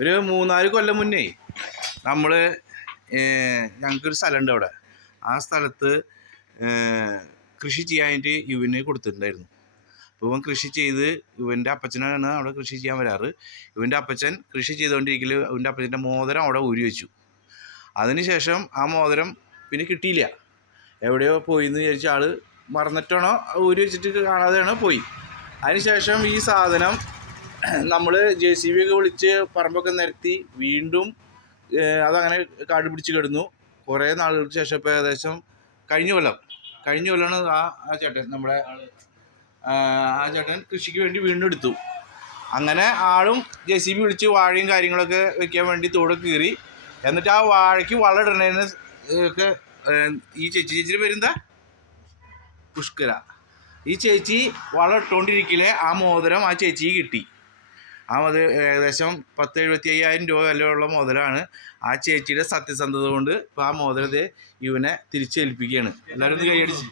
ഒരു 3-4 കൊല്ലം മുന്നേ നമ്മൾ ഞങ്ങൾക്കൊരു സ്ഥലമുണ്ട് അവിടെ. ആ സ്ഥലത്ത് കൃഷി ചെയ്യാനായിട്ട് ഇവന് കൊടുത്തിട്ടുണ്ടായിരുന്നു. അപ്പോൾ ഇവൻ കൃഷി ചെയ്ത് ഇവൻ്റെ അപ്പച്ചനാണ് അവിടെ കൃഷി ചെയ്യാൻ വരാറ്. ഇവൻ്റെ അപ്പച്ചൻ കൃഷി ചെയ്തുകൊണ്ടിരിക്കൽ ഇവൻ്റെ അപ്പച്ചൻ്റെ മോതിരം അവിടെ ഊരി വെച്ചു. അതിനുശേഷം ആ മോതിരം പിന്നെ കിട്ടിയില്ല. എവിടെയോ പോയി എന്ന് വിചാരിച്ച ആൾ മറന്നിട്ടാണോ ഊരി വെച്ചിട്ട് കാണാതെയാണോ പോയി. അതിനുശേഷം ഈ സാധനം നമ്മൾ JCB ഒക്കെ വിളിച്ച് പറമ്പൊക്കെ നിരത്തി വീണ്ടും അതങ്ങനെ കാട് പിടിച്ച് കിടന്നു. കുറേ നാളുകൾക്ക് ശേഷം ഇപ്പോൾ ഏകദേശം കഴിഞ്ഞ കൊല്ലമാണ് ആ ചേട്ടൻ നമ്മുടെ ആ ചേട്ടൻ കൃഷിക്ക് വേണ്ടി വീണ്ടും എടുത്തു. അങ്ങനെ ആളും JCB വിളിച്ച് വാഴയും കാര്യങ്ങളൊക്കെ വെക്കാൻ വേണ്ടി തോട് കീറി. എന്നിട്ട് ആ വാഴയ്ക്ക് വളം ഇടണതിന് ഒക്കെ ഈ ചേച്ചിയുടെ പേരെന്താ? പുഷ്കര. ഈ ചേച്ചി വളം ഇട്ടുകൊണ്ടിരിക്കലേ ആ മോതിരം ആ ചേച്ചിക്ക് കിട്ടി. ഏകദേശം 10,75,000 രൂപ വിലയുള്ള മോതിരമാണ്. ആ ചേച്ചിയുടെ സത്യസന്ധത കൊണ്ട് ഇപ്പോൾ ആ മോതിരത്തെ ഇവനെ തിരിച്ചേൽപ്പിക്കുകയാണ്. എല്ലാവരും ഒന്ന് കൈയടിച്ച്